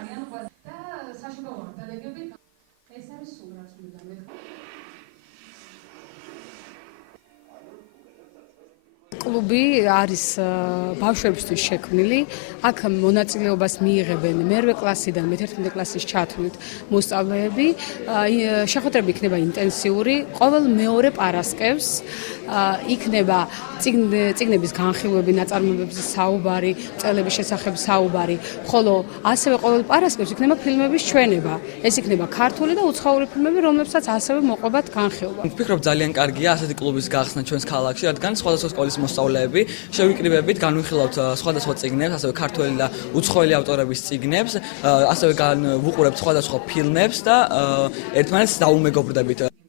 არიან ყველა და საშუალო ვარდალებები ეს არის სულ რაც მინდა მე კლუბი არის ბავშვებისთვის შექმნილი. აქ მონაწილეობას მიიღებენ მერვე კლასიდან მე-11 კლასის ჩათვლით მოსწავლეები. შეხვედრები იქნება ინტენსიური. ყოველ მეორე პარასკევს იქნება წიგნების განხილვები, ნაწარმოებების საუბარი, წელების შესახებ საუბარი. ხოლო ასევე ყოველ პარასკევს იქნება ფილმების ჩვენება. ეს იქნება ქართული და უცხოური ფილმები, რომლებსაც ასევე მოყვებათ განხილვა. ვფიქრობ ძალიან კარგია ასეთი კლუბის გახსნა ჩვენს ქალაქში, რადგან სხვადასხვა სკოლის მოსწავლეები შევიკრიბებით, განვიხილავთ სხვადასხვა წიგნებს, ასევე ქართველი და უცხოელი ავტორების წიგნებს, ასევე განვუყურებთ სხვადასხვა ფილმებს და ერთმანეთს დაუმეგობრდებით.